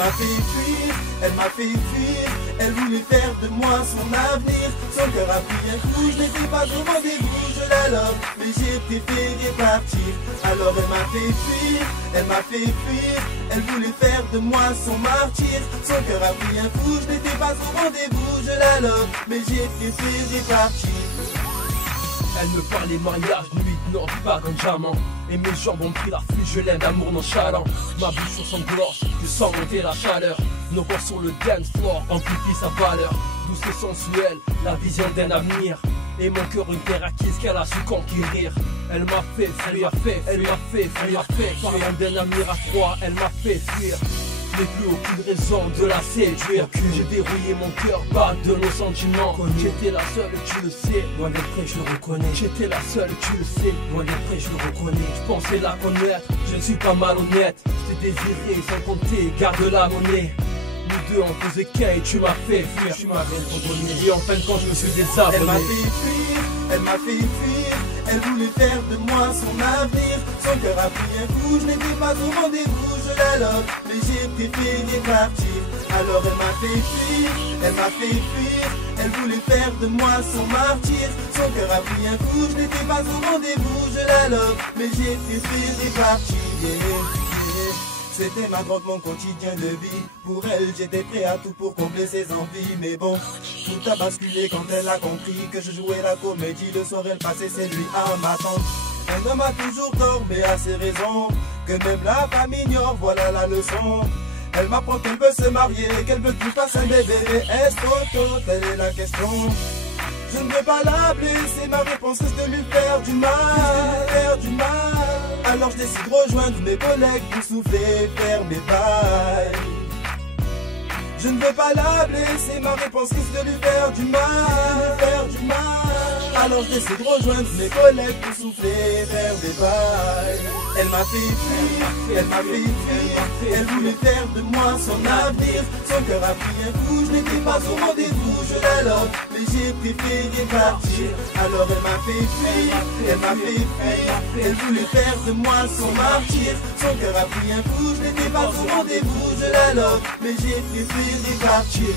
m'a fait fuir, elle m'a fait fuir. Elle voulait faire de moi son avenir. Son cœur a pris un coup, je n'étais pas au rendez-vous. Je la love, mais j'ai préféré partir. Alors elle m'a fait fuir, elle m'a fait fuir. Elle voulait faire de moi son martyr. Son cœur a pris un coup, je n'étais pas au rendez-vous. Je la love, mais j'ai préféré partir. Elle me parlait mariage, nuit de noces, pas un diamant. Et mes jambes ont pris la fuite, je l'aime d'amour nonchalant. Ma bouche sur son gorge, je sens monter la chaleur. Nos corps sur le dance floor amplifient sa valeur. Douce et sensuelle, la vision d'un avenir. Et mon cœur une terre acquise qu'elle a su conquérir. Elle m'a fait fuir, elle m'a fait fuir. Parlant d'un avenir à trois, elle m'a fait fuir. Je n'ai plus aucune raison de la séduire. J'ai verrouillé mon cœur, pas de nos sentiments. J'étais la seule, tu le sais, loin d'être près, je le reconnais. J'étais la seule, tu le sais, loin d'être près, je le reconnais. Je pensais la connaître, je ne suis pas malhonnête. Je t'ai désiré sans compter, garde la monnaie. Nous deux on faisait qu'un et tu m'as fait fuir. Tu m'avais abandonné et en fin de compte je me suis désabonné. Elle m'a fait fuir, elle m'a fait fuir. Elle voulait faire de moi son avenir. Son cœur a pris un coup, je n'étais pas au rendez-vous. Je la love, mais j'ai préféré partir. Alors elle m'a fait fuir, elle m'a fait fuir. Elle voulait faire de moi son martyr. Son cœur a pris un coup, je n'étais pas au rendez-vous. Je la love, mais j'ai préféré partir. C'était ma drogue, mon quotidien de vie. Pour elle, j'étais prêt à tout pour combler ses envies. Mais bon, tout a basculé quand elle a compris que je jouais la comédie. Le soir, elle passait ses nuits à m'attendre. Un homme a toujours tort, mais a ses raisons. Que même la femme ignore, voilà la leçon. Elle m'apprend qu'elle veut se marier, qu'elle veut que je fasse un bébé. Est-ce trop tôt, telle est la question. Je ne veux pas la blesser, ma réponse risque de lui faire du mal. Alors je décide de rejoindre mes collègues pour souffler, faire mes bails. Je ne veux pas la blesser, ma réponse risque de lui faire du mal. Alors je décide de rejoindre mes collègues pour souffler, faire des bails. Elle m'a fait fuir, elle m'a fait fuir. Elle voulait faire de moi son avenir. Son cœur a pris un coup, je n'étais pas au rendez-vous. Je la love, mais j'ai préféré partir. Alors elle m'a fait fuir, elle m'a fait fuir. Elle voulait faire de moi son martyr. Son cœur a pris un coup, je n'étais pas au rendez-vous. Je la love, mais j'ai préféré partir.